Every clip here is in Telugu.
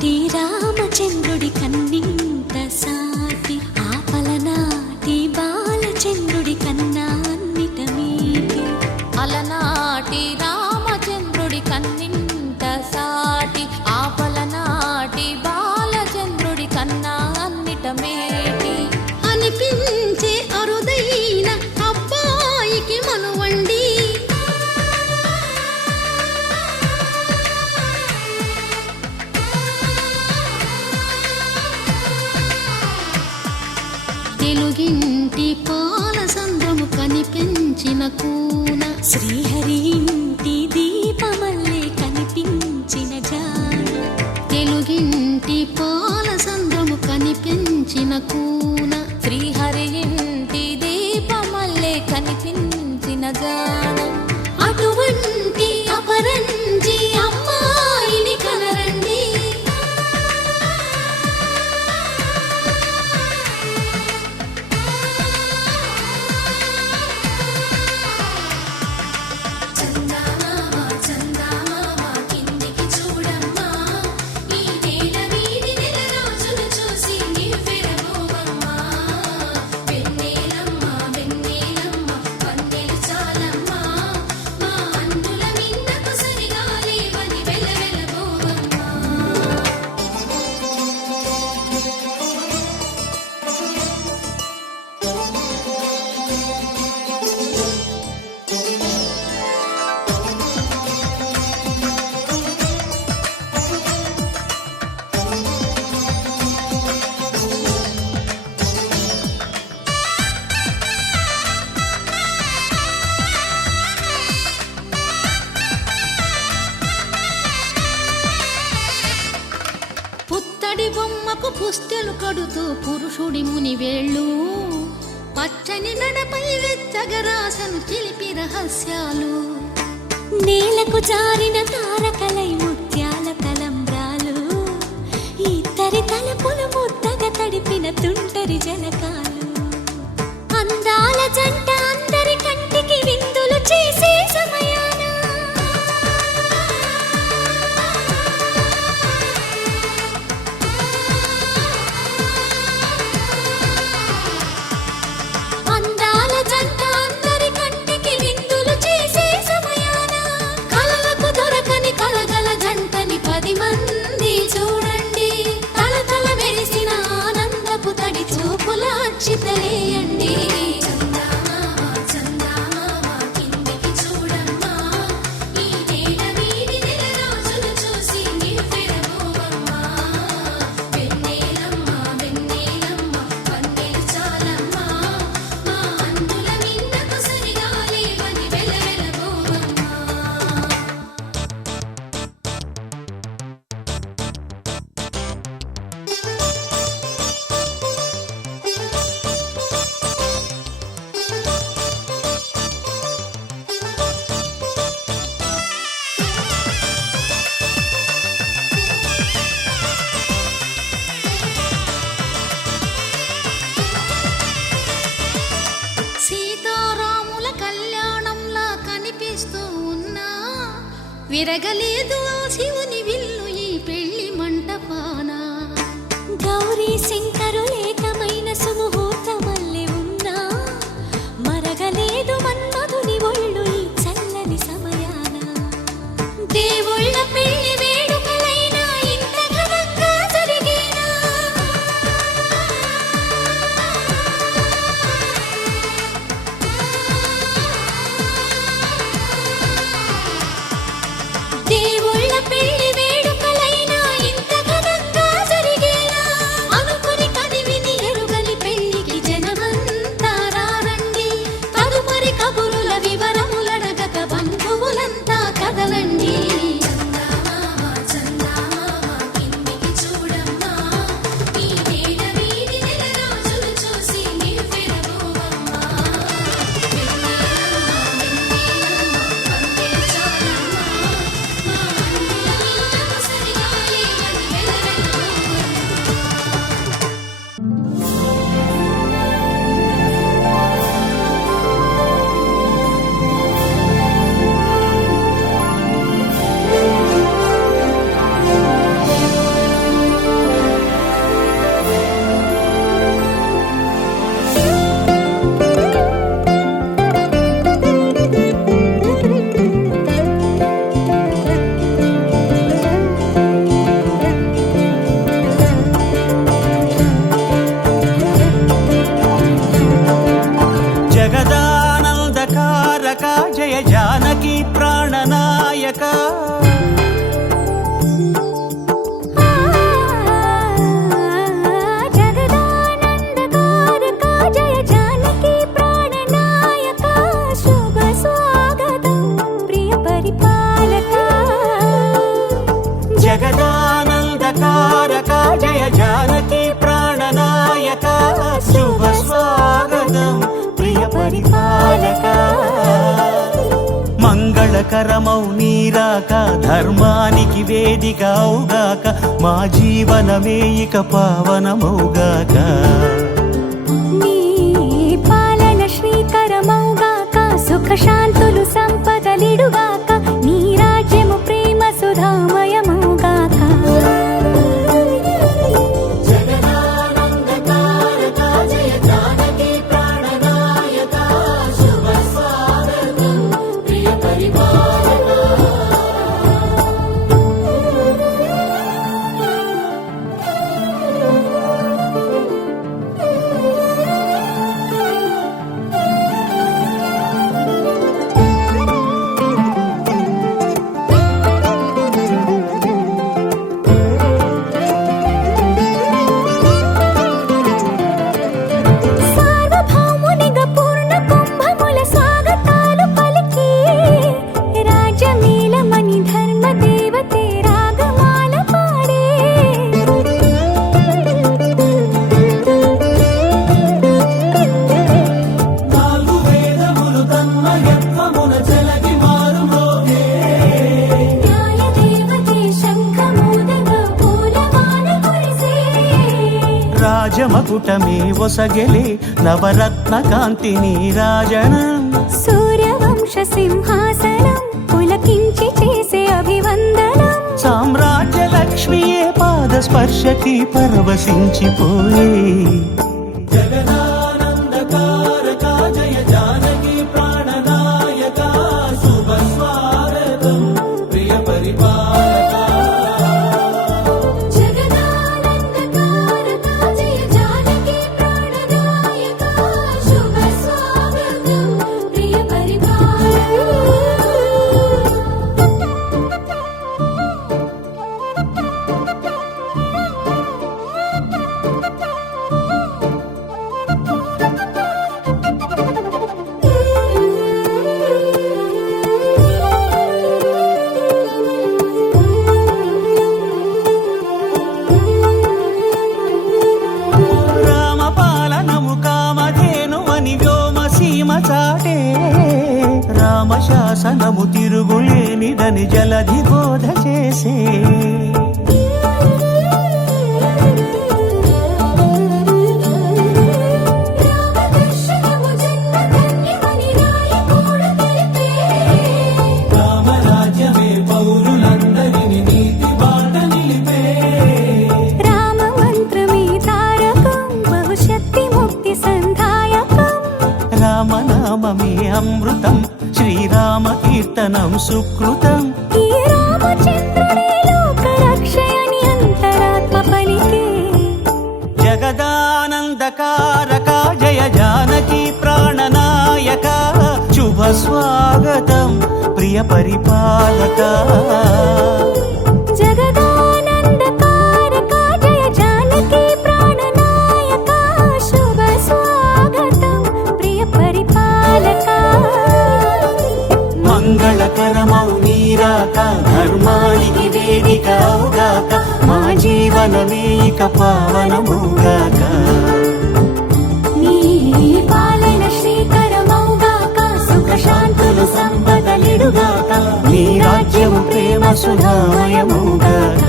అలనాటి రామచంద్రుడి కన్నింత సాటి ఆపలనాటి బాలచంద్రుడి కన్నా అన్నిట మీటి. అలనాటి రామచంద్రుడి కన్నింత సాటి ఆపలనాటి బాలచంద్రుడి కన్నా అన్నిట మేటి. అనిపించే అరుదైన అబ్బాయికి మనువండి, తెలుగింటి పాలసంద్రము కనిపించిన కూన, శ్రీహరి ఇంటి దీపమల్లే కనిపించిన జాన. తెలుగింటి పాలసంద్రము కనిపించిన కూన, శ్రీహరి ఇంటి దీపమల్లే కనిపించిన జాన. అటువంటి అపరంజి అమ్మాయిని కనరండి. పుత్తడి బొమ్మకు పుస్తెలు కడుతూ పురుషుడి ముని వేళ్ళు, పచ్చని నడపై వెచ్చగరాసను చిలిపి రహస్యాలు. నేలకు జారిన తారకలై ముత్యాల తలంబ్రాలు, ఇద్దరి తలపులు ముద్దగా తడిపిన తుంటరి జలకాలు. అందాల జంట అందరి కంటికి విందులు చేసే సమయాన చితలేయండి. సీతారాముల కళ్యాణంలా కనిపిస్తూ ఉన్నా, విరగలేదు ఆ శివుని విల్లు ఈ పెళ్లి మంటపాన. గౌరీ శంకరులేకమైన సుముహూర్తమల్లె ఉన్నా, మరగలేదు మన్మధుని ఒళ్ళు ఈ చల్లని సమయాన. దేవుళ్ళ పెళ్లి వేడుకలైనా ఇంత ఘనంగా జరిగేనా? దేవుళ్ళ మంగళకరమౌ నీరాక ధర్మానికి వేదిక అవుగాక మా జీవనమే ఇక పావనమౌగాక నీ పాలన శ్రీకరమౌగాక సుఖ శాంతులు సంపదలిడుగాక నీ రాజ్యము ప్రేమ సుధామయమౌగాక సార్వభౌమునిగా పూర్ణ కుంభముల స్వాగతాలు పలికి రాజమేళమణి ధర్మ దేవతే రాగమాల పాడే నాలుగు వేదములు తన్మయత్వమున చెలగి మారుమోగే న్యాయ దేవతే శంఖమూదగా పూలవాన కురిసే రాజమకుటమే ఒసగెలే నవరత్న కాంతి నీరాజనం సూర్యవంశ సింహాసనం పులకించి చేసే అభివందనం సామ్రాజ్య లక్ష్మియే పాద స్పర్శకి పరవశించిపోయే జగదానందకారక జయ జానకి ప్రాణనాయక శుభ స్వాగతం ప్రియ పరిపాలక జగదానందకారక జయ జానకి ప్రాణనాయక శుభ స్వాగతం ప్రియ రామపాలనము కామధేను అని వ్యోమ సీమ చాటే రామశాసనము తిరుగులేనిదని జలధి బోధ చేసే రామదర్శనము జన్మధన్యమని రాయకూడ తెలిపే రామరాజ్యమే పౌరులందరిని నీతి బాట నిలిపే రామ మంత్రమే తారకం బహుశక్తి ముక్తి సంధాయకం రామనామమే అమృతం శ్రీరామ కీర్తనం సుకృతం ఈ రామచంద్రుడే లోక రక్షయని అంతరాత్మ పలికే జగదానందకారక జయ జానకి ప్రాణనాయక శుభ స్వాగతం ప్రియ పరిపాలక జగదానందకారక జయ జానకి ప్రాణనాయక శుభ స్వాగతం ప్రియ పరిపాలక మంగళకరమౌ నీరాక ధర్మానికి వేదిక అవుగాక మా జీవనమే ఇక పావనముగాక నీ పాలన శ్రీకరమౌగాక సుఖ శాంతులు సంపదలిడుగాక నీ రాజ్యము ప్రేమ సుధామయముగాక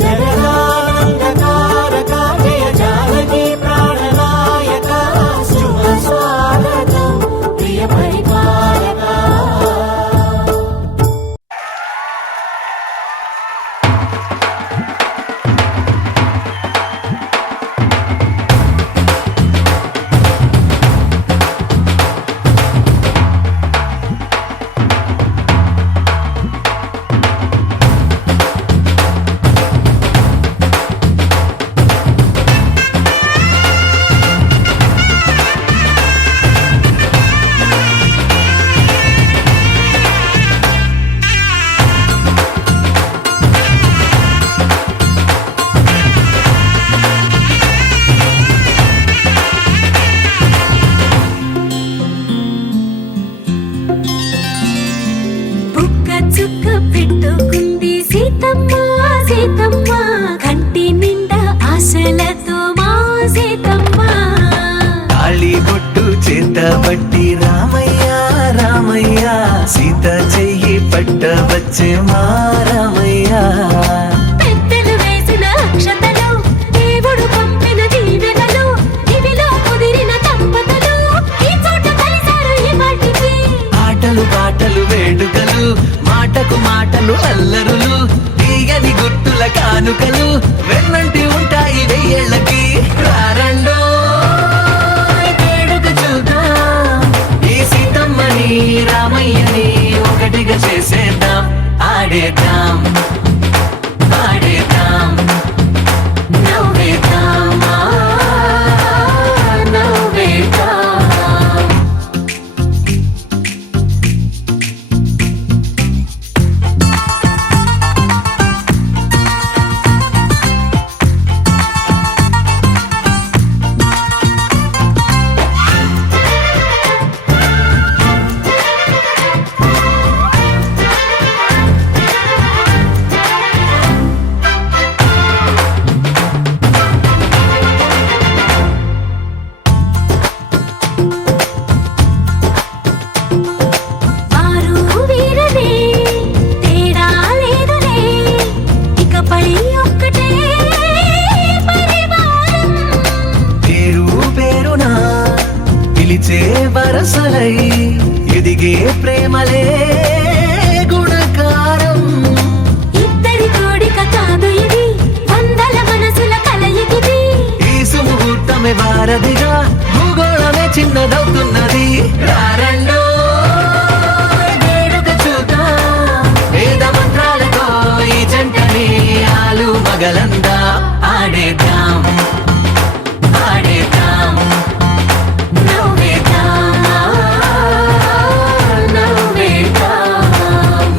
జగదానందకారక జయ జానకి ప్రాణనాయక శుభ స్వాగతం ప్రియ పరిపాలక బట్టి రామయ్య రామ మారమయ్యా. పెద్దలు వేసిన అక్షతలు, దేవుడు పంపిన దీవెనలు, ఇవిలో కుదిరిన దంపతులు ఈ చోట కలిశారు ఇవాటికి. ఆటలు పాటలు వేడుకలు, మాటకు మాటలు అల్లరులు, తీయని గుర్తుల కానుకలు వెన్నంటి ఉంటాయి వెయ్యేళ్ళకి. రారండో వేడుక చూద్దాం, ఈ సీతమ్మని రామయ్యని ఒకటిగా చేసేద్దాం. ఆడేద్దాం ఆడేద్దాం నవ్వేద్దాం నవ్వేద్దాం. వారు వీరనే తేడా లేదులే, ఇకపై ఒక్కటే పరివారం. పేరు పేరునా పిలిచే వరసలై ఎదిగే ప్రేమలే గుణకారం. ఇద్దరి కోడిక కాదు ఇది, వందల మనసుల కలయికిది. ఈ సుముహూర్తమే వారధిగా, భూగోళమే చిన్నదవుతున్నది. రారండో వేడుక చూద్దాం, వేద మంత్రాలతో ఈ జంటని ఆలు మగలందా. ఆడేద్దాం ఆడేద్దాం నవ్వేద్దాం నవ్వేద్దాం.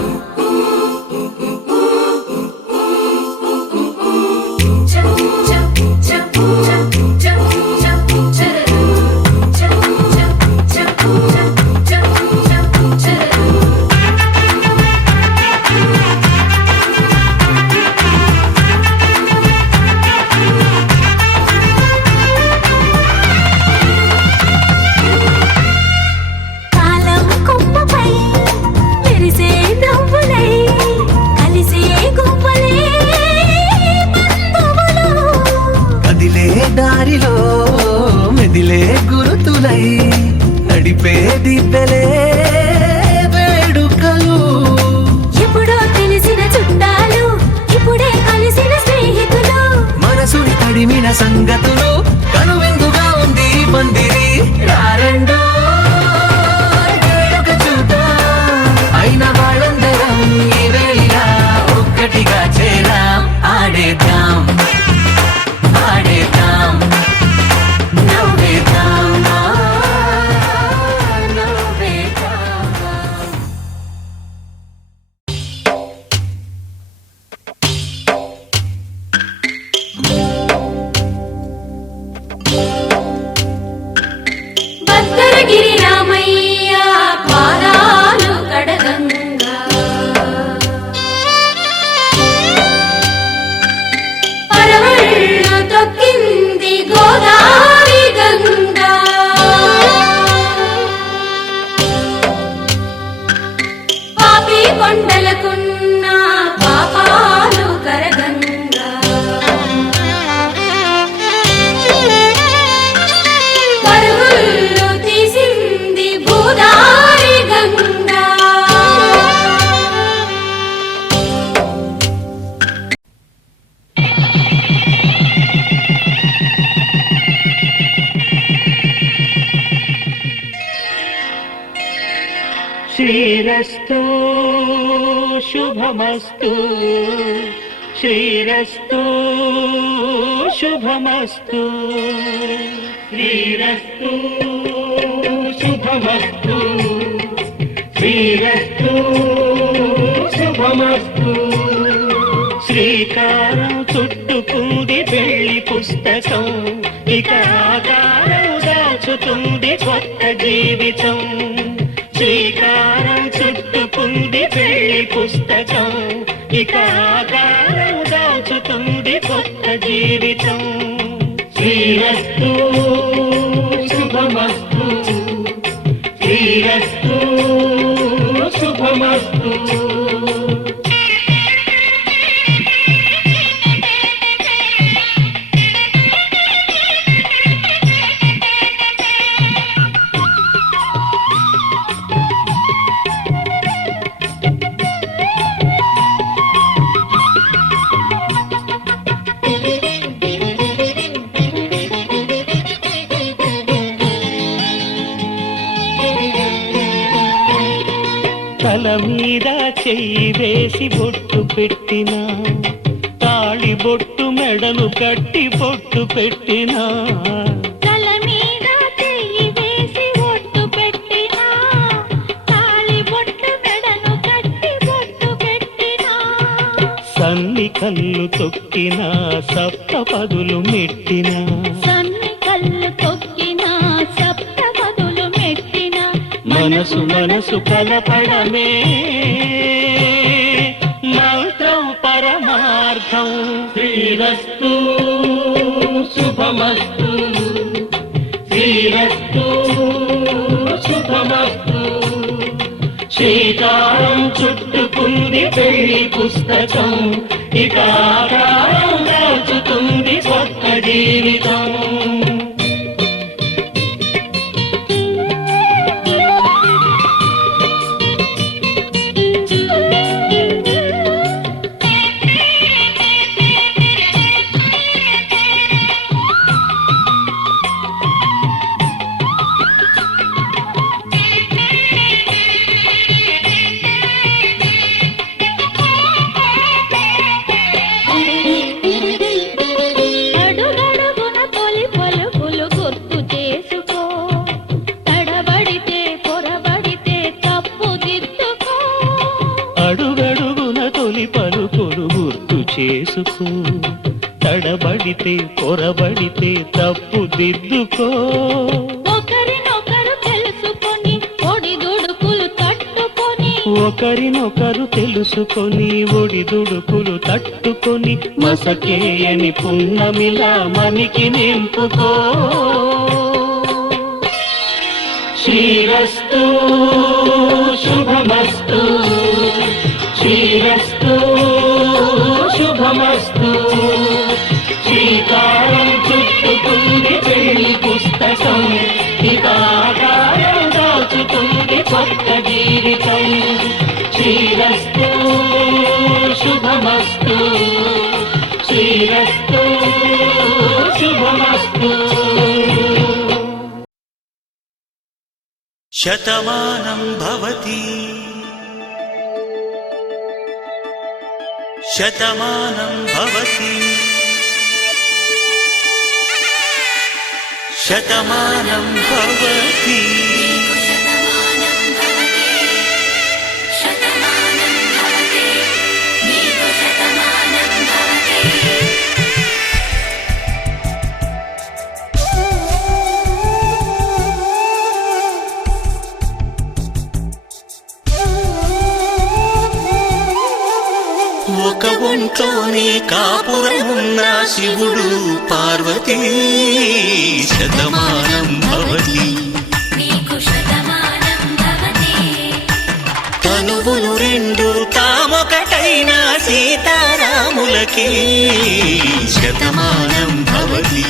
కాలం కొమ్మపై మెరిసే నవ్వులై కలిసే గువ్వలే బంధువులు. కదిలే దారిలో మెదిలే గురుతులై నడిపే దిబ్బెలే వేడుకలు. ఎప్పుడో తెలిసిన చుట్టాలు, ఇప్పుడే కలిసిన స్నేహితులు. మనసుని తడిమిన సంగతులు, కనువిందుగా ఉంది ఈ పందిరి. రారండో వేడుక చూద్దాం, అయిన వాళ్ళందరం ఈ వేళ ఒక్కటిగా చేరాం. ఆడేద్దాం ఆడేద్దాం నవ్వేద్దాం నవ్వేద్దాం. భద్రగిరి రామయ్య పాదాలు కడగంగా, పరవళ్ళు తొక్కింది గోదావరి గంగా. పాపి కొండలకున్న పాపాలు కరగంగా, పరుగుళ్ళు తీసింది భూదారి గంగా. శ్రీరస్తు శుభమస్తు, శ్రీరస్తు శుభమస్తు, శ్రీరస్తు శుభమస్తు, శ్రీరస్తు శుభమస్తు. శ్రీకారం చుట్టుకుంది పెళ్లి పుస్తకం, ఇక ఆకారం దాచుతుంది కొత్త జీవితం. శ్రీకారం చుట్టుకుంది పెళ్లి పుస్తకం, ఇక ఆకారం దాచుతుంది కొత్త జీవితం. శ్రీరస్తు శుభమస్తు, శ్రీరస్తు శుభమస్తు. చెయ్యి వేసి బొట్టు పెట్టినా తాళి బొట్టు మెడను కట్టి బొట్టు పెట్టినా తల మీద చెయ్యి వేసి ఒట్టు పెట్టినా తాళి బొట్టు మెడను కట్టి బొట్టు పెట్టినా సన్ని కళ్ళు తొక్కినా సప్త పదులు మెట్టినా సన్ని కళ్ళు తొక్కినా సప్త పదులు మెట్టినా మనసు మనసు కలపడమే మంత్రం పరమార్థం శ్రీరస్తు శుభమస్తు శ్రీరస్తు శుభమస్తు శ్రీకారం చుట్టుకుంది పెళ్లి పుస్తకం ఇక ఆకారం దాచుతుంది కొత్త జీవితం అడుగడుగున తొలి పలుకులు గుర్తు చేసుకో తడబడితే పొరబడితే తప్పు దిద్దుకో అడుగడుగున తొలి పలుకులు గుర్తు చేసుకో తడబడితే పొరబడితే తప్పు దిద్దుకో ఒకరినొకరు తెలుసుకొని ఒడిదుడుకులు తట్టుకొని ఒకరినొకరు తెలుసుకొని ఒడిదుడుకులు తట్టుకొని మసకేయని పున్నమిలా మనికి నింపుకో శ్రీరస్తు శుభమస్తు శ్రీరస్తు శుభమస్తు శ్రీకారం చుట్టుకుంది పెళ్లి పుస్తకం ఇక ఆకారం దాచుతుంది కొత్త జీవితం శ్రీరస్తు శుభమస్తు శ్రీరస్తు శుభమస్తు శతమానం భవతి శతమానం భవతి శతమానం భవతి ఒక ఒంట్లోనే కాపురమున్న శివుడు పార్వతీ శతమానం భవతి తనువులు రెండు తామొకటైన సీతారాములకి శతమానం భవతి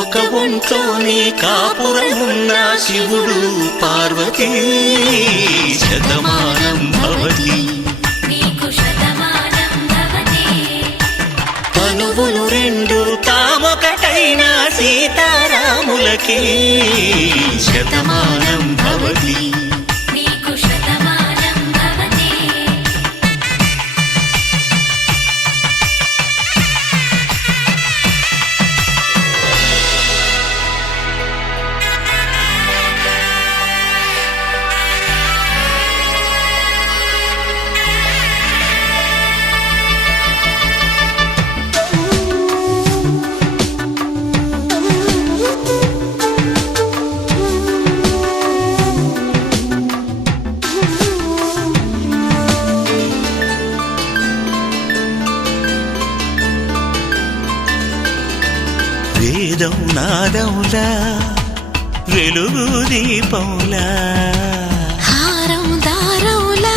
ఒక ఒంట్లోనే కాపురమున్న శివుడు పార్వతీ శతమానం భవతి తనువులు రెండు తామొకటైన సీతారాములకి శతమానం భవతి వేదం నాదములా వెలుగు దీపంలా హారం దారంలా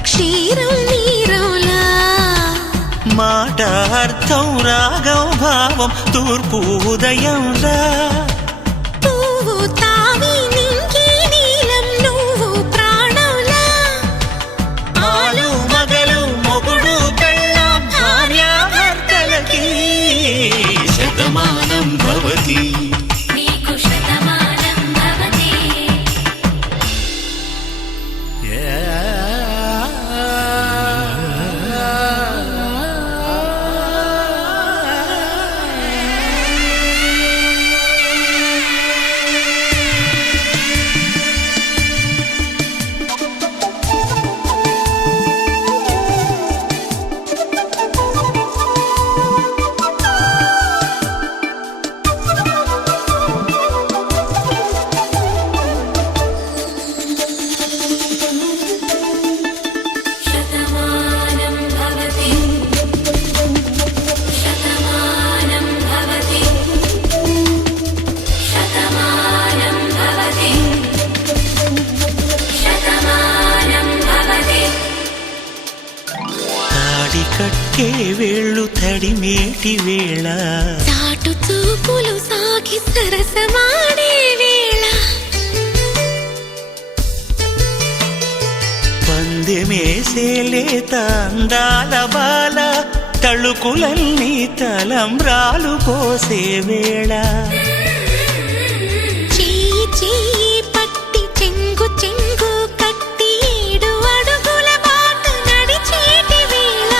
క్షీరం నీరంలా మాట అర్థం రాగం భావం తూర్పు ఉదయంలా పువ్వు తావి నింగి నీలం నువ్వు ప్రాణంలా ఆలు మగలు మొగుడు పెళ్ళాం భార్యాభర్తలకి శతమానం భవతి శతమానం భవతి శతమానం భవతి శతమానం భవతి శతమానం భవతి తాడి కట్టే వేళ్ళు తడిమేటి వేళ చాటు చూపులు సాగి సరసమాడే వేళ పందెమేసేలేత అందాల బాల తళుకులన్నీ తలంబ్రాలు పోసే వేళ చెయ్యి చెయ్యి పట్టి చెంగు చెంగు కట్టి 7 అడుగుల బాట నడిచేటి వేళ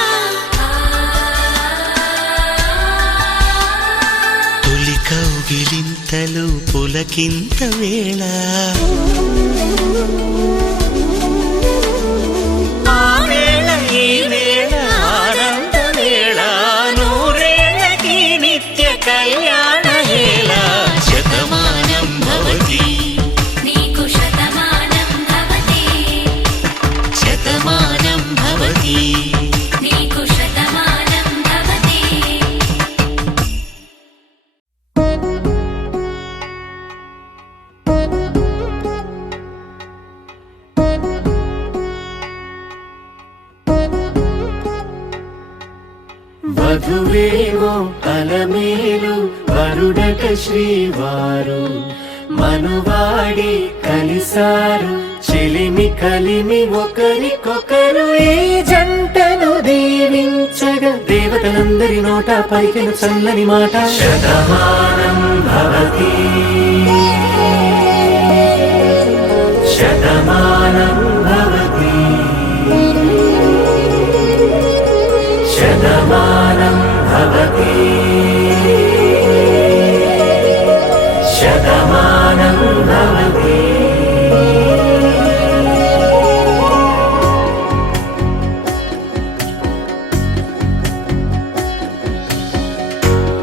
తొలి కౌగిలింతలు పులకింత వేళ ఆ వేళ ఈ వేళ ఆనంద వేళ నూరేళ్ళకి నిత్య కళ్యాణ వేళ శతమానం భవతి నీకు శతమానం భవతి శతమానం భవతి నీకు శతమానం భవతి వధువేమో అలమేలు వరుడట శ్రీవారు మనువాడి కలిసారు చెలిమి కలిమి ఒకరికొకరు ఈ జంటను దీవించగా దేవతలందరి నోట పలికిన చల్లని మాట శతమానం భవతి శతమానం భవతి శతమానం భవతి శతమానం భవతి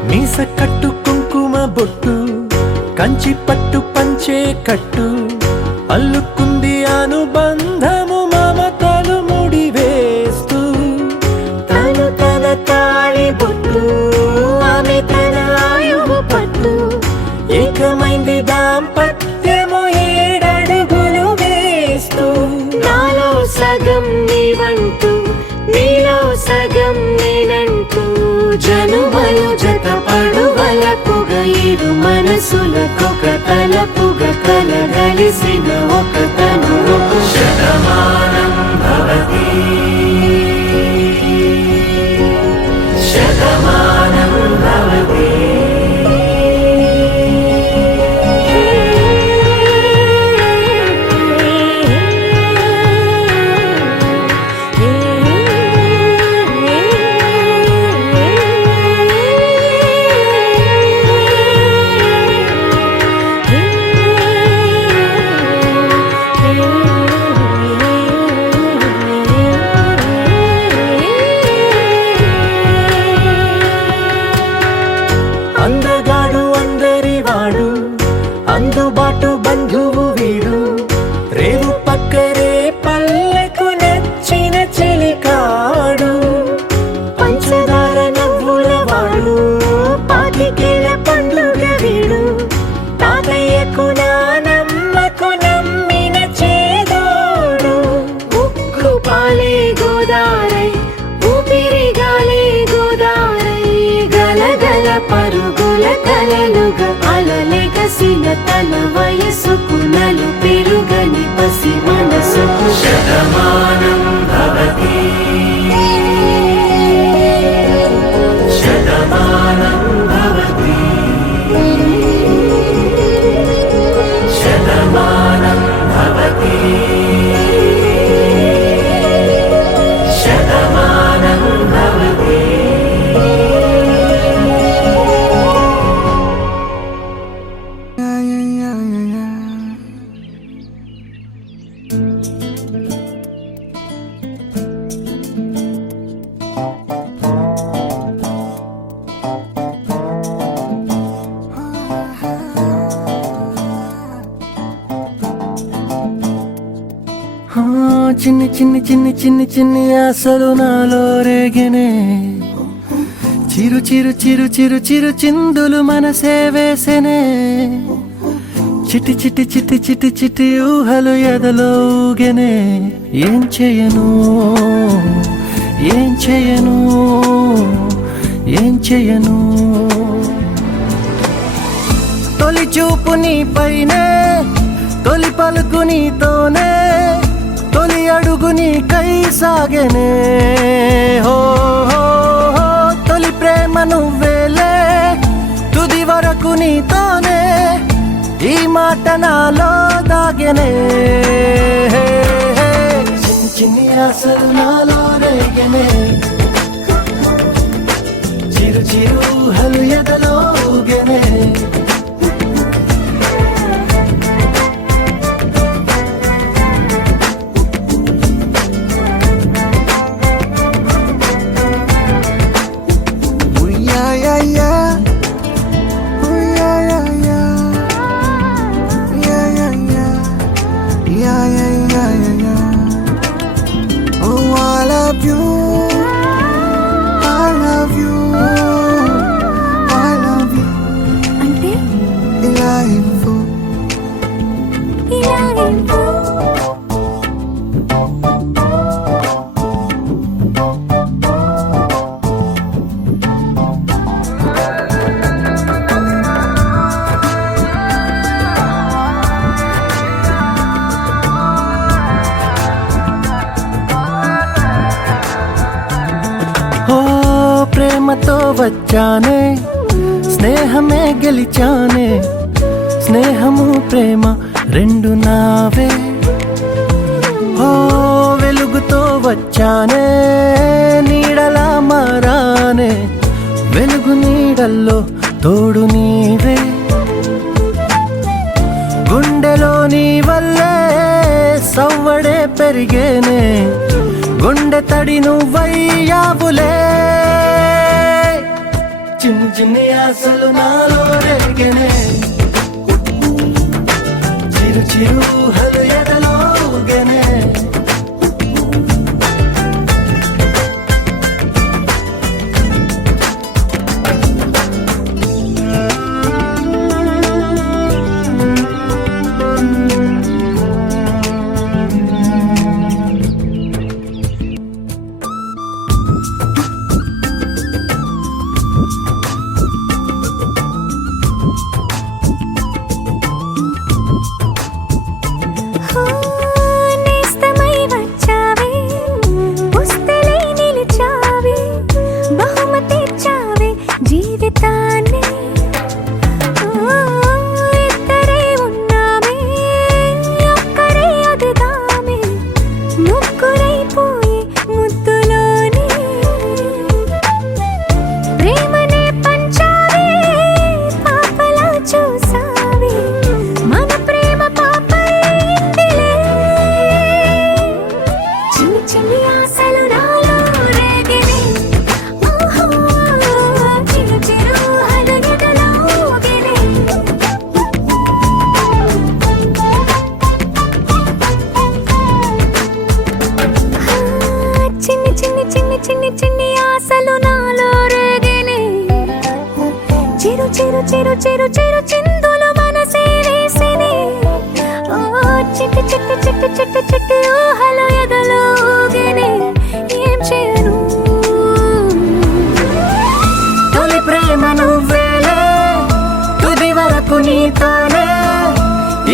మీస కట్టు కుంకుమ బొట్టు కంచి పట్టు పంచే కట్టు అల్లుకుంది అనుబంధము మమతలు ముడివేస్తూ తను తన తాళి బొట్టు ఆమె తన ఆయువు పట్టు ఏకమైంది దాంపత్యము 7 అడుగులు వేస్తూ నాలో సగం నీవంటూ నీలో సగం నేనంటూ జనుమలు జత పడువలపుగ 7 మనసులకొక తలపుగ కలగలిసిన ఒక తను శతమానం భవతి శతమానం భవతి అందగాడు అందరివాడు అందుబాటు బంధువు వీడు రేవు పక్కరే పల్లెకు నచ్చిన చెలికాడు పంచదార నవ్వుల వాడు పాతికేల పండుగ వీడు తాతయ్యకు నానమ్మకు నమ్మిన చేదోడు ఉక్కు పాలే గోదారై ఊపిరి గాలే గోదారై గలగల పరుగుల కలలుగా అలలెగసిన తన వయసుకు నలు పెరుగని పసి మనసుకు శతమానం భవతి శతమానం భవతి శతమానం భవతి చిన్ని చిన్ని చిన్ని చిన్ని చిన్ని ఆశలు నాలో రేగెనే చిరు చిరు చిరు చిరు చిరు చిందులు మనసే వేసెనే చిటి చిటి చిటి చిటి చిటి ఊహలు ఎదలో ఊగెనే ఏం చేయను ఏం చేయను ఏం చేయను తొలి చూపు నీ పైనే తొలి పలుకు నీతోనే తొలి అడుగు నీకై సాగెనే హో హో హో తొలి ప్రేమ నువ్వేలే తుది వరకు నీతోనే ఈ మాట నాలో దాగెనే చిన్ని చిన్ని ఆశలు నాలో రేగెనే చిరు చిరు ఊహలు ఎదలో ఊగెనే అంటే ఇలా ఇవ్వు. ఓ ప్రేమతో వచ్చానే స్నేహమే గెలిచానే స్నేహము ప్రేమ రెండు నావే ఓ వెలుగుతో వచ్చానే నీడలా మారానే వెలుగు నీడల్లో తోడు నీవే గుండెలో నీ వల్లే సవ్వడే పెరిగేనే గుండె తడి నువ్వయ్యావులే చిన్ని చిన్ని ఆశలు నాలో రేగెనే చిరు చిరు ఊహలు ఎదలో ఊగెనే నేస్తమై వచ్చావే పుస్తలై నిలిచావే బహుమతి ఇచ్చావే జీవితాన్ని ఇద్దరే ఉన్నామే ఒక్కరే అదిగామే ముగ్గురైపోయి ముద్దులోనే ప్రేమనే పంచావే పాపలా చూసావే మన ప్రేమ పాపైందిలే చిన్ని చిన్ని ఆశలు నాలో రేగినే ఓహో చిరు చిరు ఊహలు ఎదలో ఊగెనే చిన్ని చిన్ని చిన్ని చిన్ని చిన్ని ఆశలు నాలో రేగినే చిరు చిరు చిరు చిరు చిరు చిందులు మనసే వేసినే ఓ చిట్టి చిట్టి చిట్టి చిట్టి చిట్టి ఊహలు ఎదలో ఊగెనే ఏం చేయను తొలి ప్రేమ నువ్వేలే తుది వరకు నీతోనే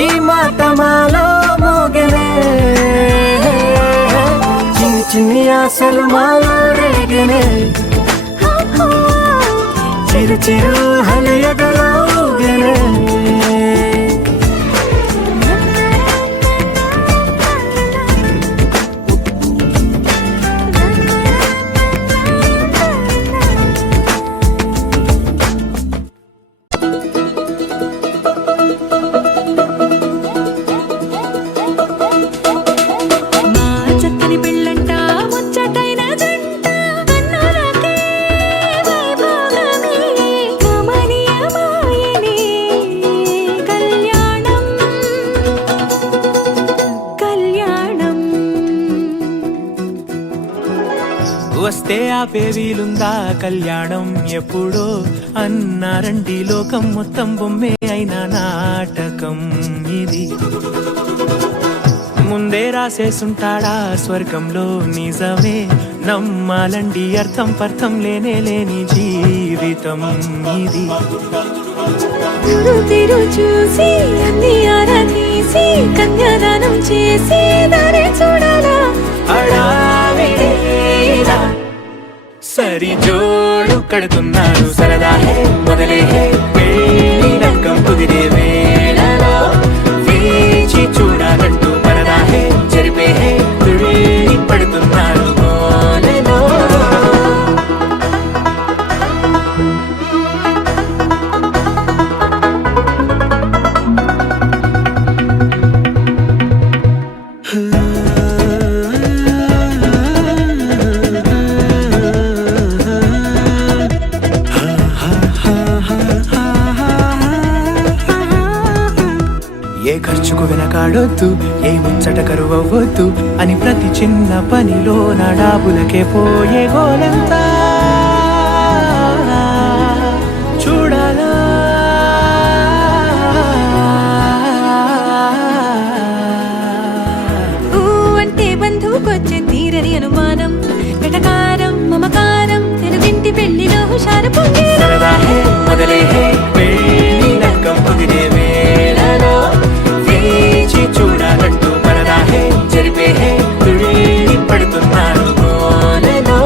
ఈ మాట మాలో మోగెనే చిన్ని చిన్ని ఆశలు మాలో రేగెనే చిరు చిరు ఊహలు ఎదలో ఊగెనే మా చక్కని పెళ్ళంట ముచ్చటైన జంట కన్నులకే వైభోగమే కమనీయమాయనే వస్తే ఆపే వీలుందా కళ్యాణం ఎప్పుడో అన్నారండి లోకం మొత్తం బొమ్మే అయిన నాటకం ఇది ముందే రాసేసుంటాడా స్వర్గంలో నిజమే నమ్మాలండి అర్థం పర్థం లేని జీవితం ఇది తిరు చూసి అన్ని ఆరాధీసి కన్యాదానం చేసి దారి చూడాలా హడావిడిలా సరి జోడు కడుతున్నారు సరదా హే మొదలే హే పెళ్లి రంగం కుదిరే వేళలో వేచి చూడాలంటూ పరదా హే జరిపే హే తుళ్ళి పడుతున్నారు గోలలో ఏ ఖర్చుకు వెనకాడొద్దు ఏ ముచ్చట కరువవ్వద్దు అని ప్రతి చిన్న పనిలో నా డాబులకే పోయే గోలంతా చూడాలా ఊ అంటే బంధువుకొచ్చే తీరని అనుమానం వెటకారం మమకారం తెలుగింటి పెళ్లిలో హుషారు పొంగే సరదా హే మొదలే హే పెళ్లి రంగం కుదిరే వేళలో వేచి చూడాలంటూ పరదా హే జరిపే హే తుళ్ళి పడుతున్నారు గోలలో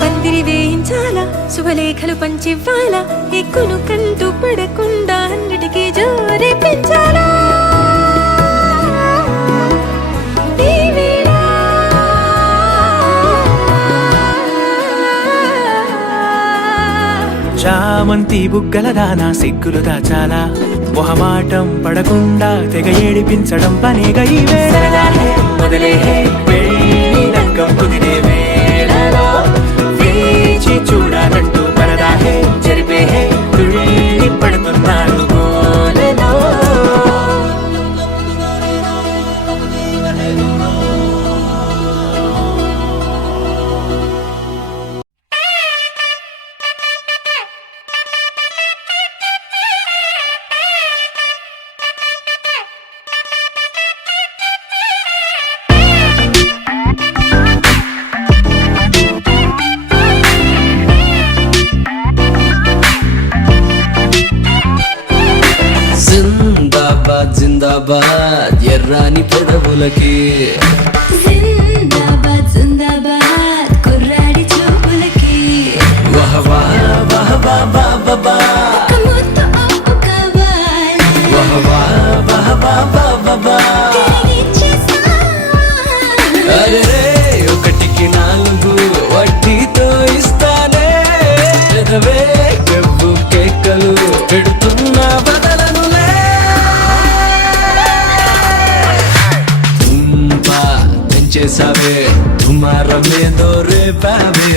పందిరి వేయించాలా శుభలేఖలు పంచివ్వాలా ఎక్కును కంటూ పడకుండా అన్నిటికీ జోరే పెంచాలా ఈ వేళ చామంతి బుగ్గల దానా సిగ్గులు దాచాలా మొహమాటం పడకుండా తెగ ఏడిపించడం పనిగా ఈ వేళ మొదలే హే పెళ్లి రంగం కుదిరే వేళలో వేచి చూడాలంటూ పరదా హే జరిపే హే తుళ్ళి పడుతున్నారు గోలలో జిందాబాద్ జిందాబాద్ ఎర్రాని పెదవులకి జిందాబాద్ జిందాబాద్ కుర్రాడి చూపులకి వహ వహ వహ వహ వహ వహ కముతో అప్పు కావాలి వహ వహ వహ వహ వహ అరే ఒకటికి 4 వడ్డీతో ఇస్తానే పెదవే గబ్బు కేకలు పెడుతున్నా బదలనులే తుంబా తెంచేసావే తుమారమేదో రేపావే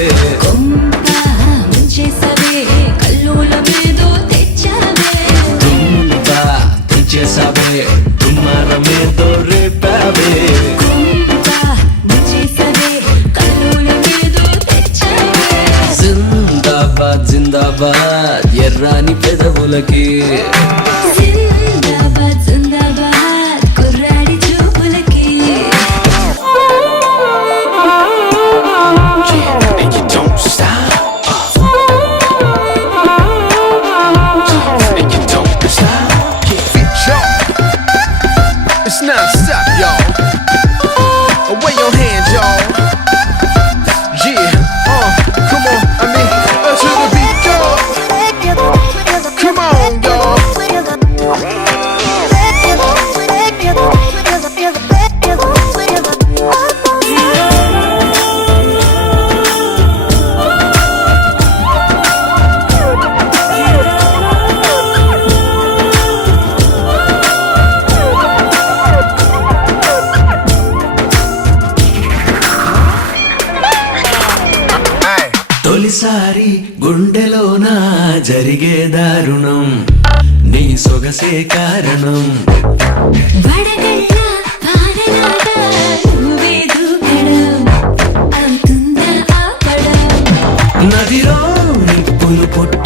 ముంచేసవే కల్లోల మీదో తెచ్చావే తుంబా తెంచేసావే తుమారమేదో రేపావే ముంచేసవే కల్లోల మీదో తెచ్చావే జిందాబాద్ జిందాబాద్ ఎర్రాని పెదవులకి జిందాబాద్ జిందాబాద్ కుర్రాడి చూపులకి And you don't stop. And you don't stop. It's non-stop, y'all. Away your hands, y'all. Yeah, come on, I mean, to the beat, y'all. Come on, y'all. తొలిసారి గుండెలోన జరిగే దారుణం నీ సొగసే కారణం వడగళ్ళ వానలాగా నువ్వే దూకడం అవుతుందా ఆపడం నదిలో నిప్పులు పుట్ట